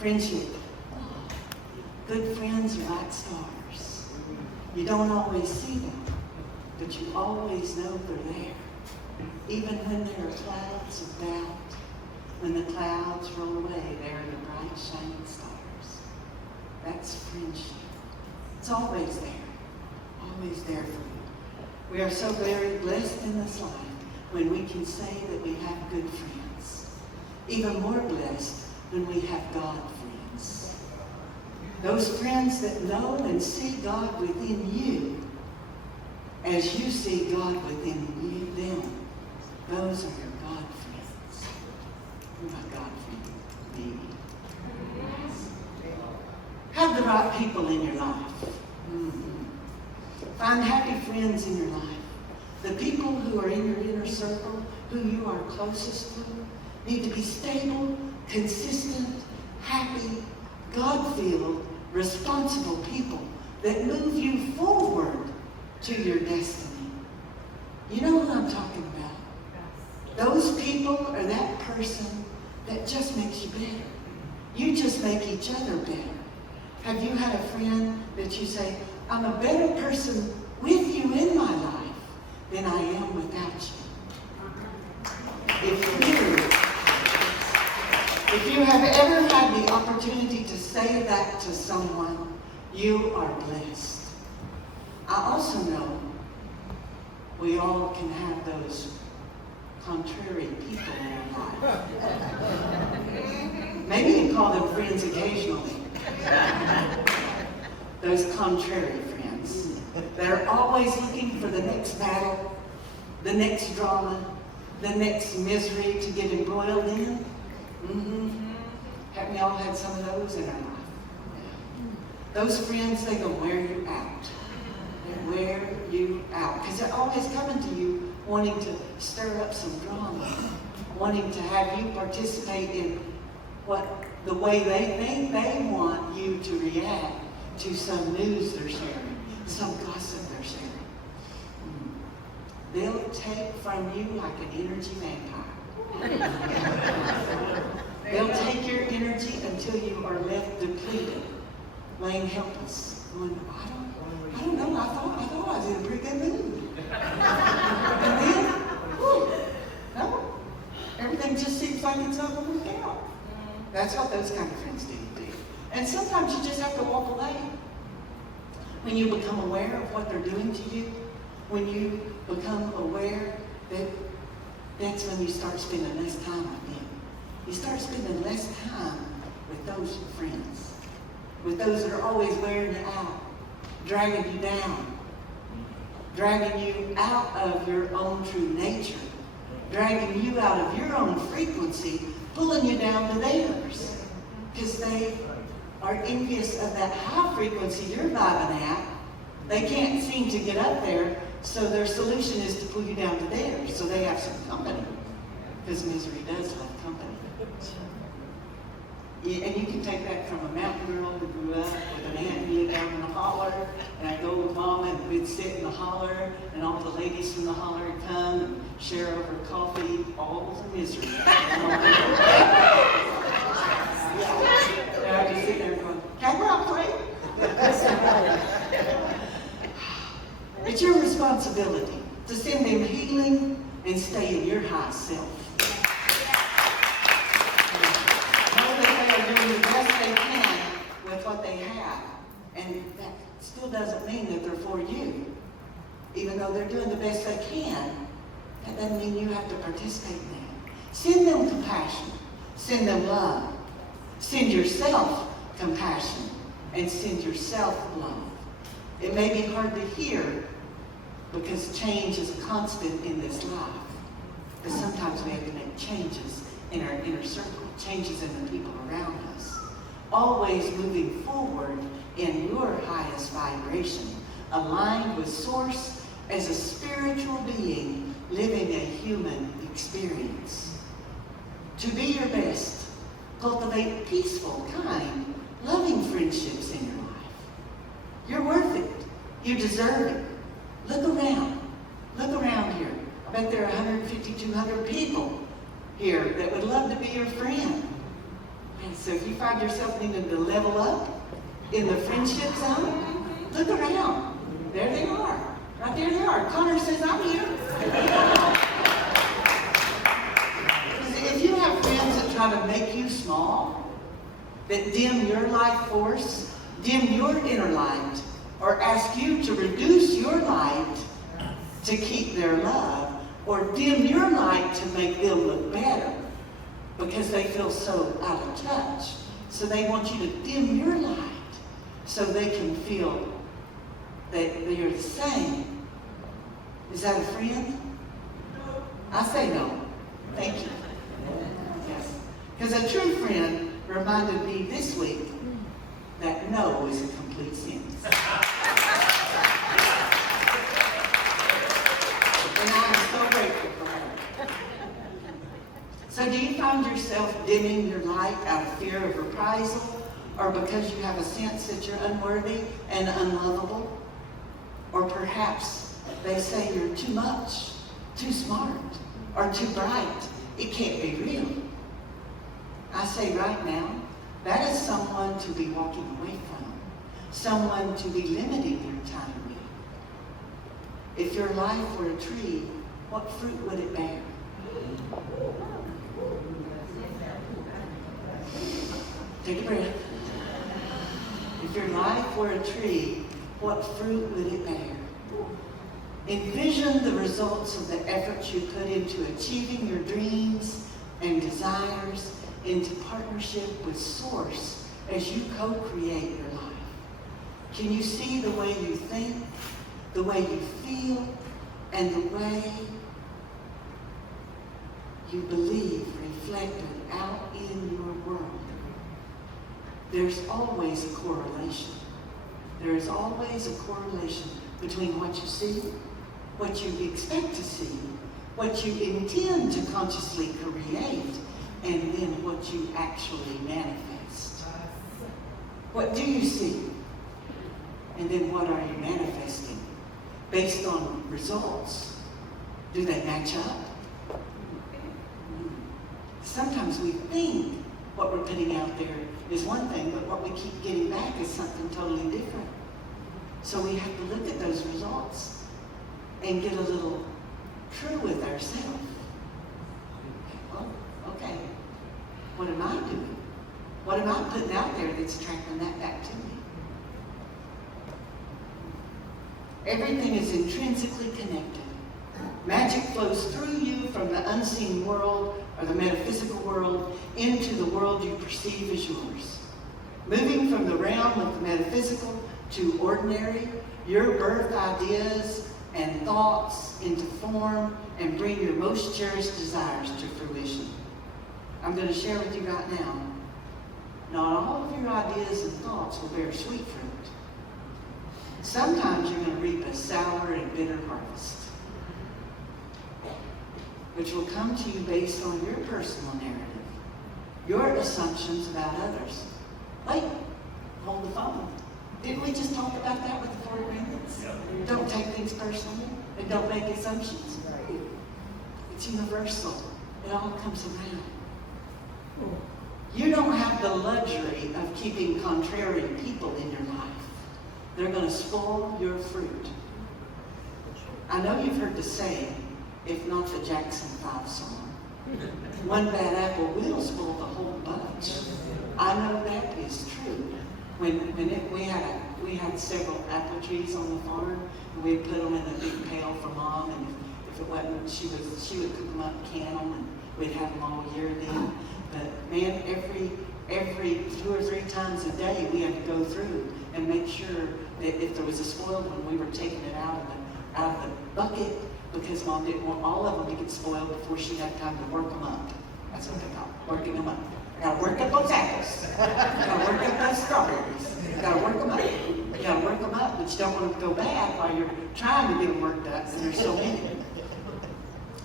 Friendship. Good friends are like stars. You don't always see them, but you always know they're there. Even when there are clouds of doubt, when the clouds roll away, there are the bright shining stars. That's friendship. It's always there for you. We are so very blessed in this life when we can say that we have good friends. Even more blessed when we have God friends. Those friends that know and see God within you as you see God within them. Those are your God friends. You're my God friend, me. Have the right people in your life. Find happy friends in your life. The people who are in your inner circle, who you are closest to, need to be stable, consistent, happy, God-filled, responsible people that move you forward to your destiny. You know who I'm talking about? Those people are that person that just makes you better. You just make each other better. Have you had a friend that you say, I'm a better person with you in my life than I am without you? If you have ever had the opportunity to say that to someone, you are blessed. I also know we all can have those contrary people in our life. Maybe you call them friends occasionally. Those contrary friends. They're always looking for the next battle, the next drama, the next misery to get embroiled in. Haven't we all had some of those in our life? Those friends, they will wear you out. They wear you out. Because they're always coming to you wanting to stir up some drama, wanting to have you participate in the way they think they want you to react to some news they're sharing, some gossip they're sharing. They'll take from you like an energy vampire. They'll take your energy until you are left depleted, laying helpless, going, I don't know, I thought I was in a pretty good mood. And then, no, everything just seems like it's not going to work out. That's what those kind of friends do. And sometimes you just have to walk away. When you become aware of what they're doing to you, when you become aware that's when you start spending less time with them. You start spending less time with those friends, with those that are always wearing you out, dragging you down, dragging you out of your own true nature, dragging you out of your own frequency, pulling you down to theirs, because they are envious of that high frequency you're vibing at. They can't seem to get up there, so their solution is to pull you down to theirs, so they have some company, because misery does love company. Yeah, and you can take that from a mountain girl who grew up with an aunt who lived down in the holler, and I'd go with Mom and we'd sit in the holler, and all the ladies from the holler would come and share over coffee, all the misery. And I'd be sitting there going, can I go out and play? It's your responsibility to send them healing and stay in your high self. The best they can with what they have, and that still doesn't mean that they're for you. Even though they're doing the best they can, that doesn't mean you have to participate in that. Send them compassion, send them love, send yourself compassion, and send yourself love. It may be hard to hear because change is a constant in this life, but sometimes we have to make changes in our inner circle, changes in the people around us. Always moving forward in your highest vibration, aligned with Source as a spiritual being living a human experience. To be your best, cultivate peaceful, kind, loving friendships in your life. You're worth it. You deserve it. Look around. Look around here. I bet there are 150, 200 people here that would love to be your friend. And so if you find yourself needing to level up in the friendship zone, look around. There they are. Right there they are. Connor says, I'm here. If you have friends that try to make you small, that dim your life force, dim your inner light, or ask you to reduce your light to keep their love, or dim your light to make them look better because they feel so out of touch. So they want you to dim your light so they can feel that you're the same. Is that a friend? I say no. Thank you. Yes. Because a true friend reminded me this week that no is a complete sentence. And I am so grateful for her. So do you find yourself dimming your light out of fear of reprisal, or because you have a sense that you're unworthy and unlovable? Or perhaps they say you're too much, too smart, or too bright. It can't be real. I say right now, that is someone to be walking away from, someone to be limiting your time with. If your life were a tree, what fruit would it bear? Take a breath. If your life were a tree, what fruit would it bear? Envision the results of the efforts you put into achieving your dreams and desires, into partnership with Source as you co-create your life. Can you see the way you think, the way you feel, and the way you believe reflected out in your world? There's always a correlation. There is always a correlation between what you see, what you expect to see, what you intend to consciously create, and then what you actually manifest. What do you see? And then what are you manifesting? Based on results. Do they match up? Sometimes we think what we're putting out there is one thing, but what we keep getting back is something totally different. So we have to look at those results and get a little true with ourselves. Well, okay, what am I doing? What am I putting out there that's attracting that back to me? Everything is intrinsically connected. Magic flows through you from the unseen world or the metaphysical world into the world you perceive as yours. Moving from the realm of the metaphysical to ordinary, your birth ideas and thoughts into form and bring your most cherished desires to fruition. I'm going to share with you right now, not all of your ideas and thoughts will bear sweet fruit. Sometimes you're going to reap a sour and bitter harvest, which will come to you based on your personal narrative, your assumptions about others. Wait, hold the phone. Didn't we just talk about that with the 4 agreements? Yep. Don't take things personally and don't make assumptions. It's universal. It all comes around. You don't have the luxury of keeping contrary people in your life. They're going to spoil your fruit. I know you've heard the saying, if not the Jackson 5 song, one bad apple will spoil the whole bunch. I know that is true. We had several apple trees on the farm, and we'd put them in a big pail for Mom, and if it wasn't, she would cook them up, can them, and we'd have them all year then. But man, every 2 or 3 times a day, we had to go through and make sure that if there was a spoiled one, we were taking it out of the bucket, because Mom didn't want all of them to get spoiled before she had time to work them up. That's what they call it, working them up. You gotta work up those apples. You gotta work up those strawberries. You gotta work them up. You gotta work them up, but you don't want them to go bad while you're trying to get them worked up, because there's so many.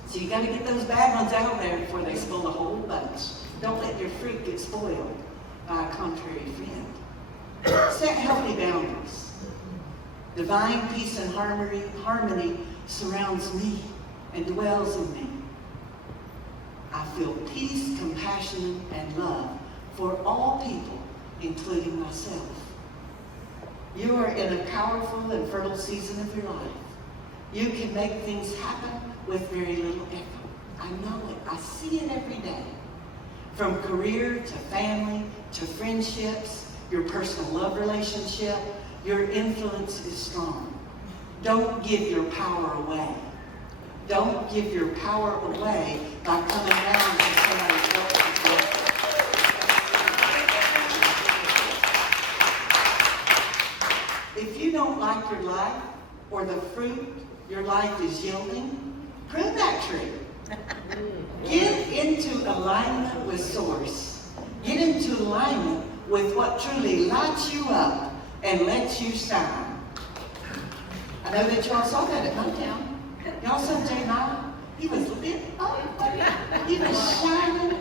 So you gotta get those bad ones out of there before they spoil the whole bunch. Don't let your fruit get spoiled by a contrary friend. Set healthy boundaries. Divine peace and harmony surrounds me and dwells in me. I feel peace, compassion, and love for all people, including myself. You are in a powerful and fertile season of your life. You can make things happen with very little effort. I know it. I see it every day. From career to family to friendships, your personal love relationship, your influence is strong. Don't give your power away. Don't give your power away by coming down to somebody else's level. If you don't like your life or the fruit your life is yielding, prune that tree. Get into alignment with Source. Get into alignment with what truly lights you up and lets you shine. I know that y'all saw that at Motown. Y'all saw J9? He was lit up. He was shining.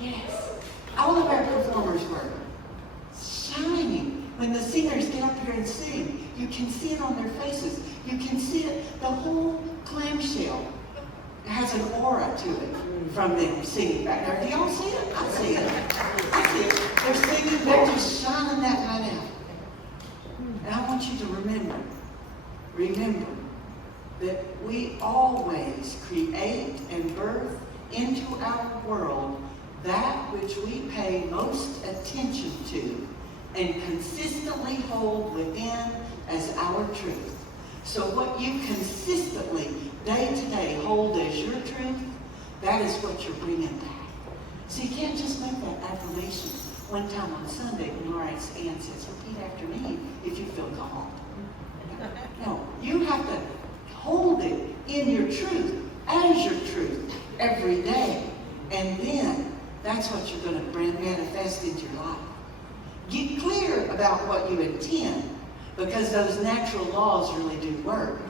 Yes. All of our performers were shining. When the singers get up here and sing, you can see it on their faces. You can see it, the whole clamshell has an aura to it from them singing back there. Do y'all see it? I see it. I see it. They're singing, they're just shining that light out. And I want you to remember that we always create and birth into our world that which we pay most attention to and consistently hold within as our truth. So what you consistently, day to day, hold as your truth, that is what you're bringing back. So you can't just make that affirmation one time on Sunday when Laura's aunt says, repeat after me if you feel called. No, you have to hold it in your truth, as your truth, every day. And then that's what you're going to manifest into your life. Get clear about what you intend, because those natural laws really do work.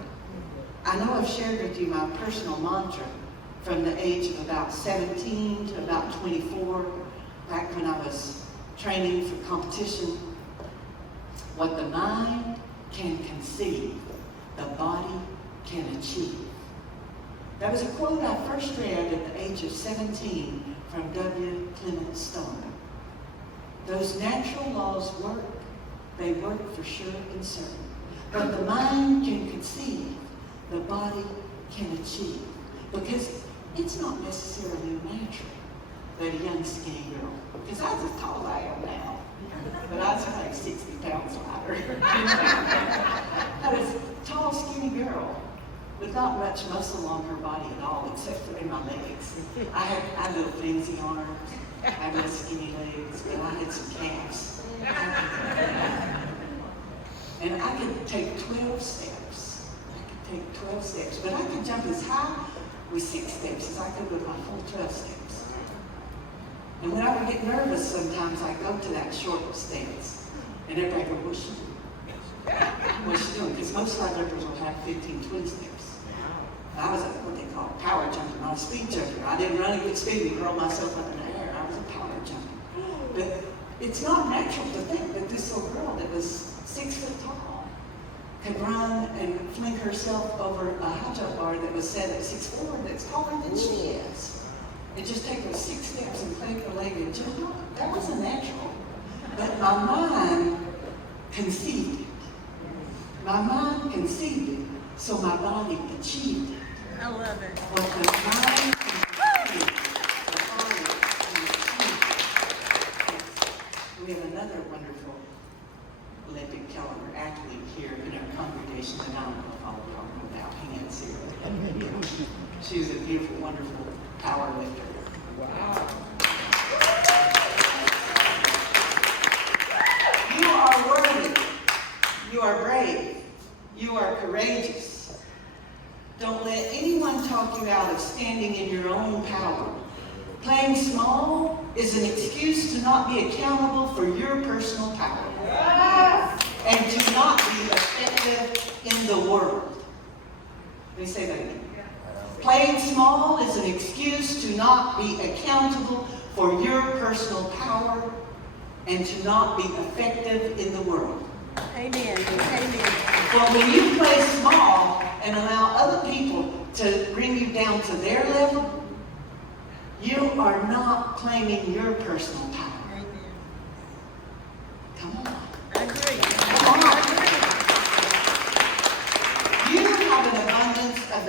I know I've shared with you my personal mantra from the age of about 17 to about 24, back when I was training for competition. What the mind can conceive, the body can achieve. That was a quote I first read at the age of 17 from W. Clement Stone. Those natural laws work. They work for sure and certain. But the mind can conceive, the body can achieve. Because it's not necessarily natural that a young skinny girl, because I was as tall as I am now, but I was like 60 pounds lighter. But a tall, skinny girl with not much muscle on her body at all, except for in my legs. I had little flimsy arms, I had little skinny legs, but I had some calves. And I could take 12 steps. But I could jump as high with 6 steps as I could with my full 12 steps. And when I would get nervous, sometimes I'd go to that short stance. And everybody would go, what's she doing? What's she doing? Because most weightlifers will have 15, 20 steps. And I was what they call a power jumper, not a speed jumper. I didn't run at good speed and curl myself up in the air. I was a power jumper. But it's not natural to think that this little girl that was 6 foot tall could run and fling herself over a high jump bar that was set at 6'4", that's taller than she is. And just take those 6 steps and clank her leg and jump up. That wasn't natural. But my mind conceived it. My mind conceived it, so my body achieved it. I love it. What the mind conceived, the body achieved it. We have another wonderful Olympic caliber athlete here in our congregation, and I don't know if I'll talk without hands here. She's a beautiful, wonderful power lifter. Wow. You are worthy. You are brave. You are courageous. Don't let anyone talk you out of standing in your own power. Playing small is an excuse to not be accountable for your personal power. Yes. And to not be effective in the world. Let me say that again. Playing small is an excuse to not be accountable for your personal power and to not be effective in the world. Amen. Amen. Well, when you play small and allow other people to bring you down to their level, you are not claiming your personal power.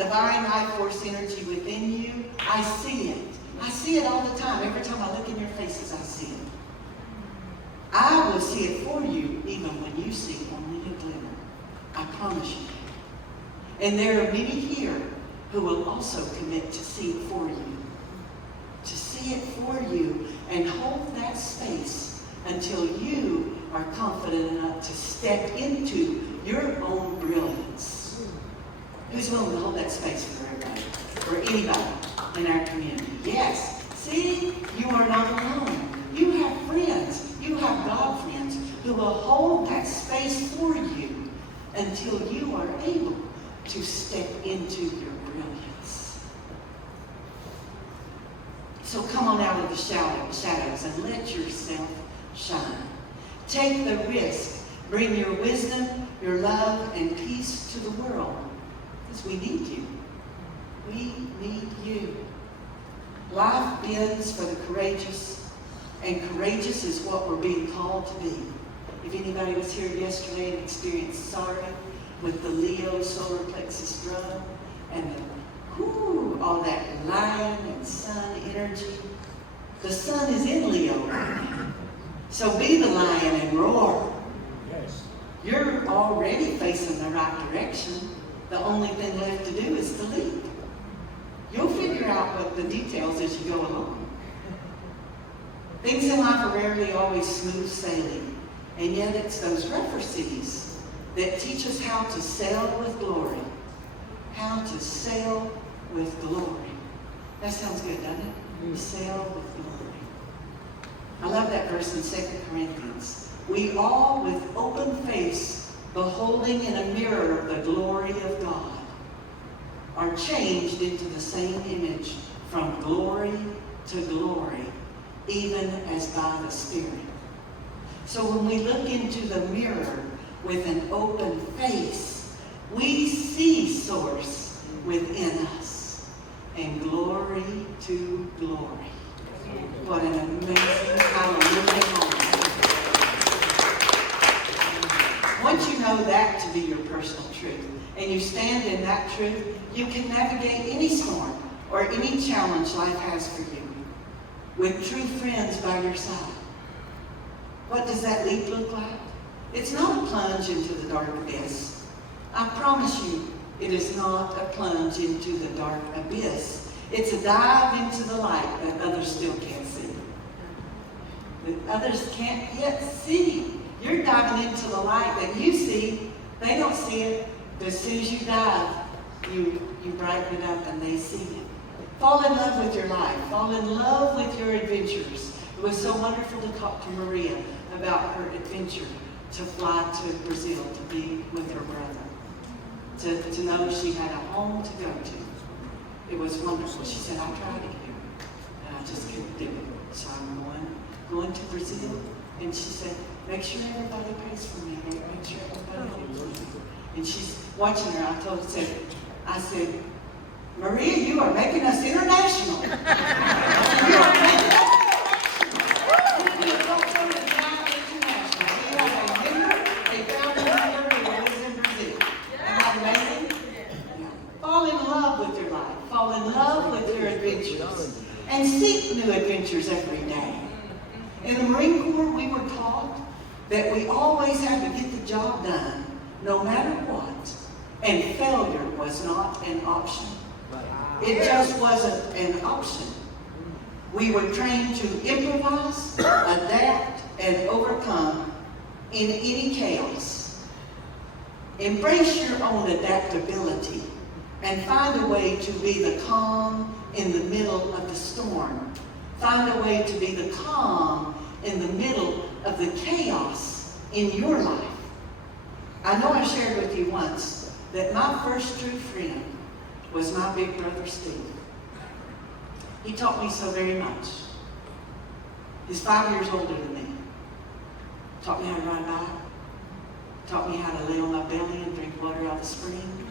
divine life force energy within you, I see it. I see it all the time. Every time I look in your faces, I see it. I will see it for you even when you see only a glimmer. I promise you. And there are many here who will also commit to see it for you. To see it for you and hold that space until you are confident enough to step into your own brilliance. Who's willing to hold that space for everybody? For anybody in our community? Yes. See, you are not alone. You have friends. You have God friends who will hold that space for you until you are able to step into your brilliance. So come on out of the shadows and let yourself shine. Take the risk. Bring your wisdom, your love, and peace to the world. Because we need you. We need you. Life bends for the courageous, and courageous is what we're being called to be. If anybody was here yesterday and experienced sorry with the Leo solar plexus drum and all that lion and sun energy, the sun is in Leo right now. So be the lion and roar. Yes. You're already facing the right direction. The only thing left to do is to lead. You'll figure out what the details as you go along. Things in life are rarely always smooth sailing, and yet it's those rougher seas that teach us how to sail with glory. How to sail with glory. That sounds good, doesn't it? Sail with glory. I love that verse in 2 Corinthians. We all with open face, beholding in a mirror the glory of God, are changed into the same image from glory to glory, even as by the Spirit. So when we look into the mirror with an open face, we see source within us, and glory to glory. What an amazing hallelujah moment. Once you know that to be your personal truth, and you stand in that truth, you can navigate any storm or any challenge life has for you with true friends by your side. What does that leap look like? It's not a plunge into the dark abyss. I promise you, it is not a plunge into the dark abyss. It's a dive into the light that others still can't see. That others can't yet see. You're diving into the light that you see. They don't see it. But as soon as you dive, you brighten it up and they see it. Fall in love with your life. Fall in love with your adventures. It was so wonderful to talk to Maria about her adventure to fly to Brazil to be with her brother. To know she had a home to go to. It was wonderful. She said, I tried it here, and I just couldn't do it. So I'm going to Brazil. And she said, make sure everybody prays for me. Make sure everybody prays for me. And she's watching her. I said, Maria, you are making us international. You are making us international. We have a member, a founding member who lives in Brazil. Isn't that amazing? Yeah. Fall in love with your life. Fall in love with your adventures. And seek new adventures every day. In the Marine Corps, we were taught that we always had to get the job done, no matter what. And failure was not an option. It just wasn't an option. We were trained to improvise, adapt, and overcome in any chaos. Embrace your own adaptability and find a way to be the calm in the middle of the storm. Find a way to be the calm in the middle of the chaos in your life. I know I shared with you once that my first true friend was my big brother Steve. He taught me so very much. He's 5 years older than me. Taught me how to ride a bike. Taught me how to lay on my belly and drink water out of the spring.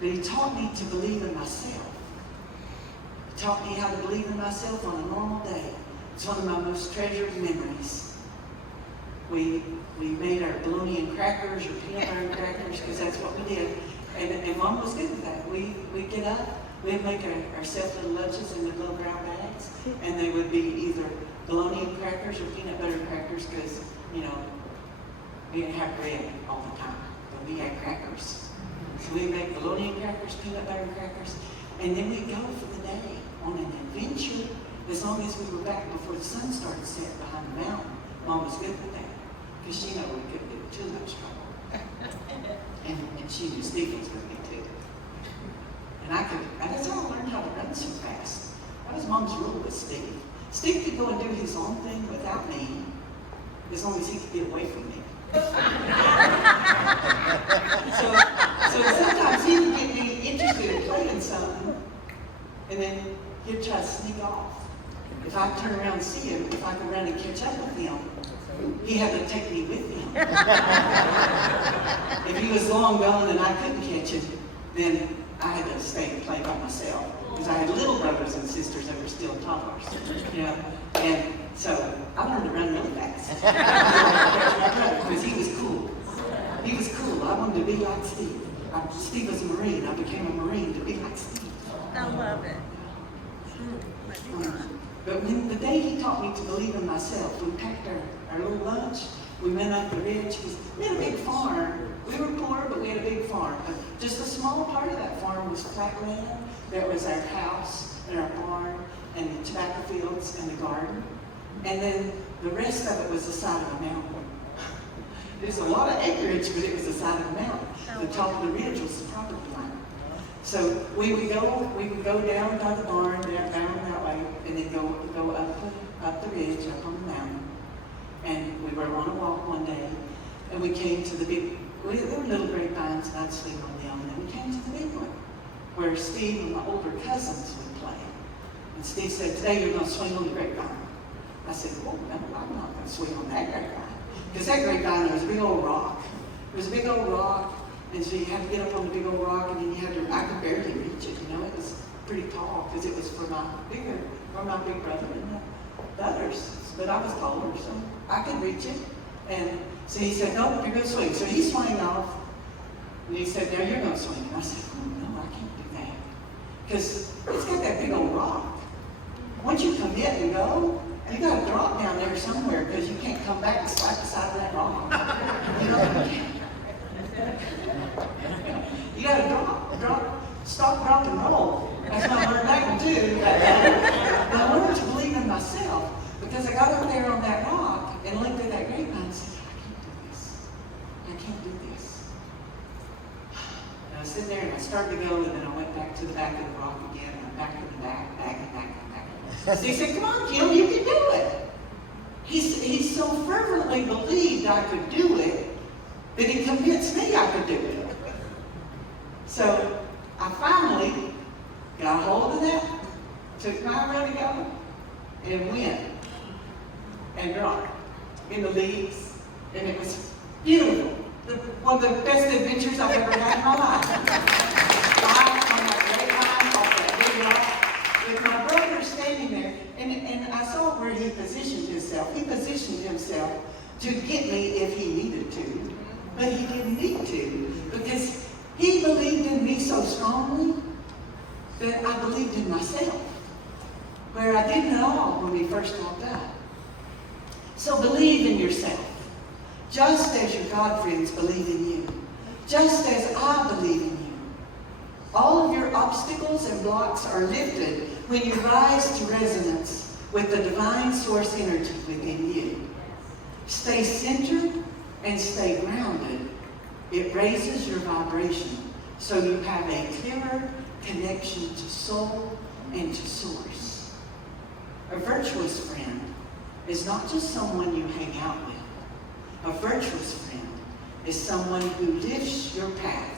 But he taught me to believe in myself. He taught me how to believe in myself on a normal day. It's one of my most treasured memories. We made our bologna and crackers or peanut butter and crackers, because that's what we did. And Mom was good with that. We'd get up, we'd make ourselves little lunches in the little brown bags, and they would be either bologna and crackers or peanut butter and crackers, because, you know, we didn't have bread all the time, but we had crackers. So we'd make bologna and crackers, peanut butter and crackers, and then we'd go for the day on an adventure as long as we were back before the sun started setting behind the mountain. Mom was good with that, because she knew we couldn't do too much trouble. And she knew Steve was with me too. And that's how I learned how to run so fast. That was Mom's rule with Steve. Steve could go and do his own thing without me, as long as he could get away from me. So sometimes he would get me interested in playing something, and then he'd try to sneak off. If I turn around and see him, if I could run and catch up with him, he had to take me with him. If he was long gone and I couldn't catch him, then I had to stay and play by myself, because I had little brothers and sisters that were still toddlers. Yeah. And so I learned to run really fast. Because he was cool. He was cool. I wanted to be like Steve. Steve was a Marine. I became a Marine to be like Steve. I love it. But when the day he taught me to believe in myself, we packed our little lunch, we went up the ridge. We had a big farm. We were poor, but we had a big farm. But just a small part of that farm was flat land. There was our house and our barn and the tobacco fields and the garden. And then the rest of it was the side of a mountain. There's a lot of acreage, but it was the side of a mountain. The top of the ridge was the property line. So we would go down by the barn, down that way, and then go up the ridge, up on the mountain. And we were on a walk one day, and we came to there were little grapevines, and I'd swing on them, and then we came to the big one, where Steve and my older cousins would play. And Steve said, "Today you're going to swing on the grapevine." I said, "Oh, no, I'm not going to swing on that grapevine." Because that grapevine, there was a big old rock. There was a big old rock, and so you had to get up on the big old rock, and then I could barely reach it, you know. It was pretty tall, because it was for my big brother and the others. But I was taller, so I could reach it. And so he said, "No, you're going to swing." So he swung off, and he said, "Now you're going to swing." And I said, "Oh, no, I can't do that." Because it's got that big old rock. Once you commit and go, you got to drop down there somewhere, because you can't come back and slap the side of that rock. You know? You got to drop, stop, drop, and roll. That's what I learned that one too. But I learned to believe in myself, because I got up there on that rock and looked at that grapevine and said, "I can't do this. And I was sitting there and I started to go, and then I went back to the back of the rock again, and I'm back in the back. So he said, "Come on, Kim, you can do it." He so fervently believed I could do it that he convinced me I could do it. So I finally got a hold of that, took my run to go, and went and dropped in the leaves, and it was beautiful. One of the best adventures I've ever had in my life. Live on that grapevine off that big rock, with my brother standing there, and I saw where he positioned himself. He positioned himself to get me if he needed to, but he didn't need to, because he believed in me so strongly that I believed in myself, where I didn't at all when we first walked up. So believe in yourself, just as your God friends believe in you, just as I believe in you. All of your obstacles and blocks are lifted when you rise to resonance with the divine source energy within you. Stay centered and stay grounded. It raises your vibration so you have a clearer connection to soul and to source. A virtuous friend is not just someone you hang out with. A virtuous friend is someone who lifts your path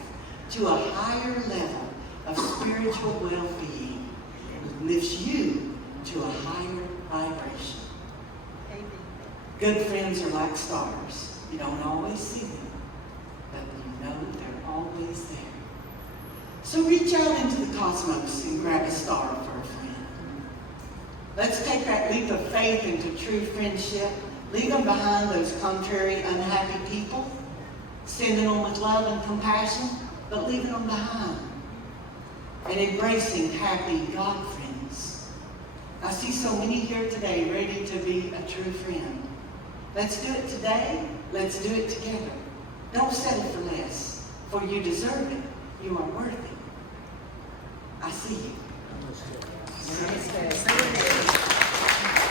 to a higher level of spiritual well-being and lifts you to a higher vibration. Good friends are like stars. You don't always see them, but you know they're always there. So reach out into the cosmos and grab a star for a friend. Let's take that leap of faith into true friendship, leaving behind those contrary, unhappy people, sending them with love and compassion, but leaving them behind and embracing happy God friends. I see so many here today ready to be a true friend. Let's do it today. Let's do it together. Don't settle for less, for you deserve it. You are worthy. I see you. So it is.